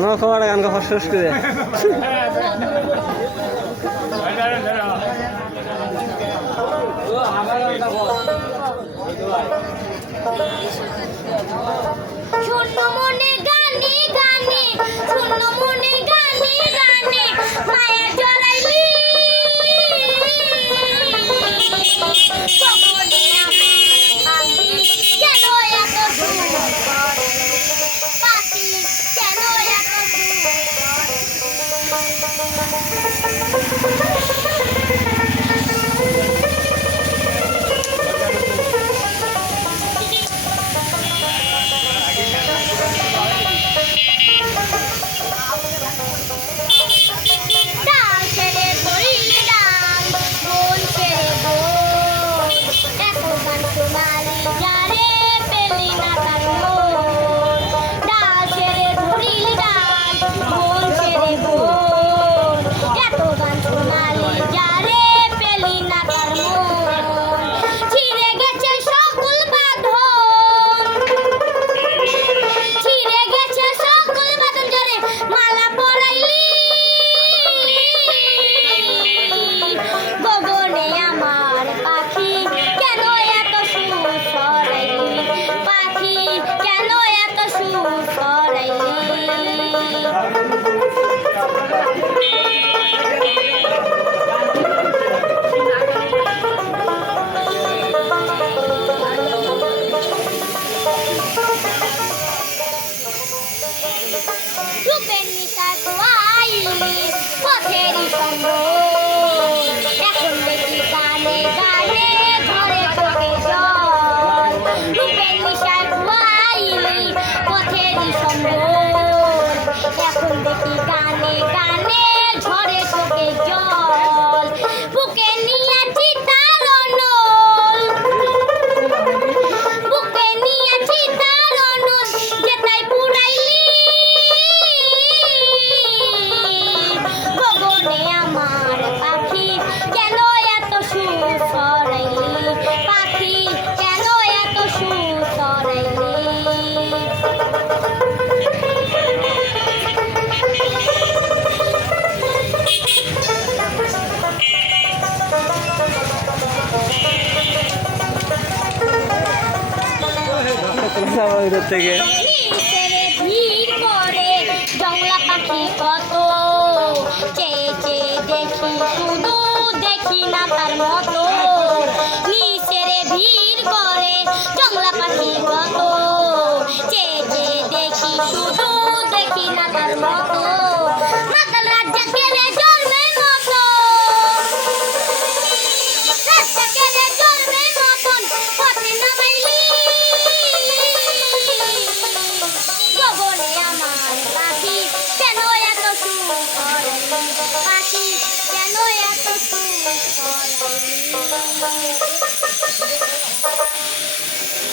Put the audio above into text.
No, kau ada kan kau first ke dia? শূন্য মনে গানে গানে শূন্য মনে গানে গানে মায়া জড়াইলি কখনে আমার কেন এত পাখি কেন এত পথেরই সঙ্গ এখন দেখি গানে গানে ঝরে চোখে জল রূপের নিশায় ঘুমাইলি পথেরই সঙ্গ এখন দেখি গানে গানে ঝরে চোখে জল বুকে নিয়েছি তার অনল বুকে নিয়েছি তার অনল যেটাই পুরাইলি আমার পাখি কেন এত সুর সরাইলি পাখি কেন এত সুর সরাইলি থেকে ভিড় করে জংলা পাখি কত চেয়ে চেয়ে দেখি শুধু দেখি না তার মতো নিচেরে ভিড় করে জংলা পাখি কত চেয়ে চেয়ে দেখি শুধু দেখি না তার মতো